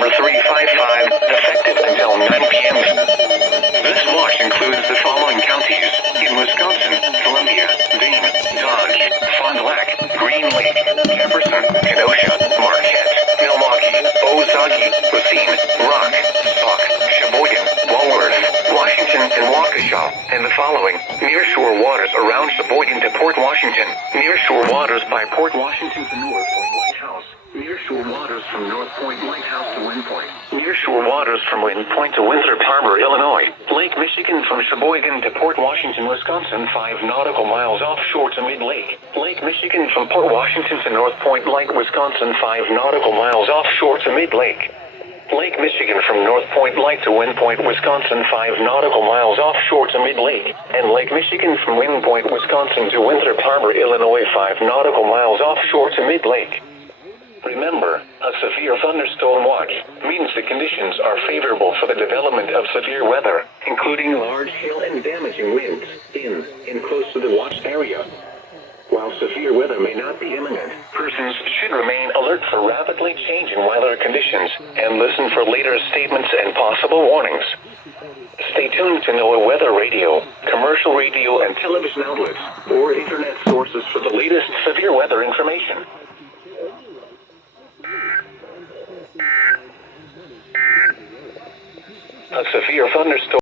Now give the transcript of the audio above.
number 355, effective until 9 p.m. This watch includes the following counties in Wisconsin: Columbia, Dane, Dodge, Fond du Lac, Green Lake, Jefferson, Kenosha, Marquette, Milwaukee, Ozaukee, Racine, Rock, Sauk, Sheboygan, Walworth, Washington, and Waukesha, and the following: nearshore waters around Sheboygan to Port Washington, nearshore waters by Port Washington to North Point Lighthouse, nearshore waters from North Point Lighthouse to Wind Point, nearshore waters from Wind Point to Winthrop Harbor, Illinois, Lake Michigan from Sheboygan to Port Washington, Wisconsin, 5 nautical miles offshore to mid-lake, Lake Michigan from Port Washington to North Point Lake, Wisconsin, 5 nautical miles offshore to mid-lake, Lake Michigan from North Point Lake to Wind Point, Wisconsin, 5 nautical miles offshore to mid-lake, and Lake Michigan from Wind Point, Wisconsin to Winthrop Harbor, Illinois, 5 nautical miles offshore to mid-lake. Remember, a severe thunderstorm watch means the conditions are favorable for the development of severe weather, including large hail and damaging winds in and close to the watched area. While severe weather may not be imminent, persons should remain alert for rapidly changing weather conditions and listen for later statements and possible warnings. Stay tuned to NOAA weather radio, commercial radio and television outlets, or internet sources for the latest severe weather information. A severe thunderstorm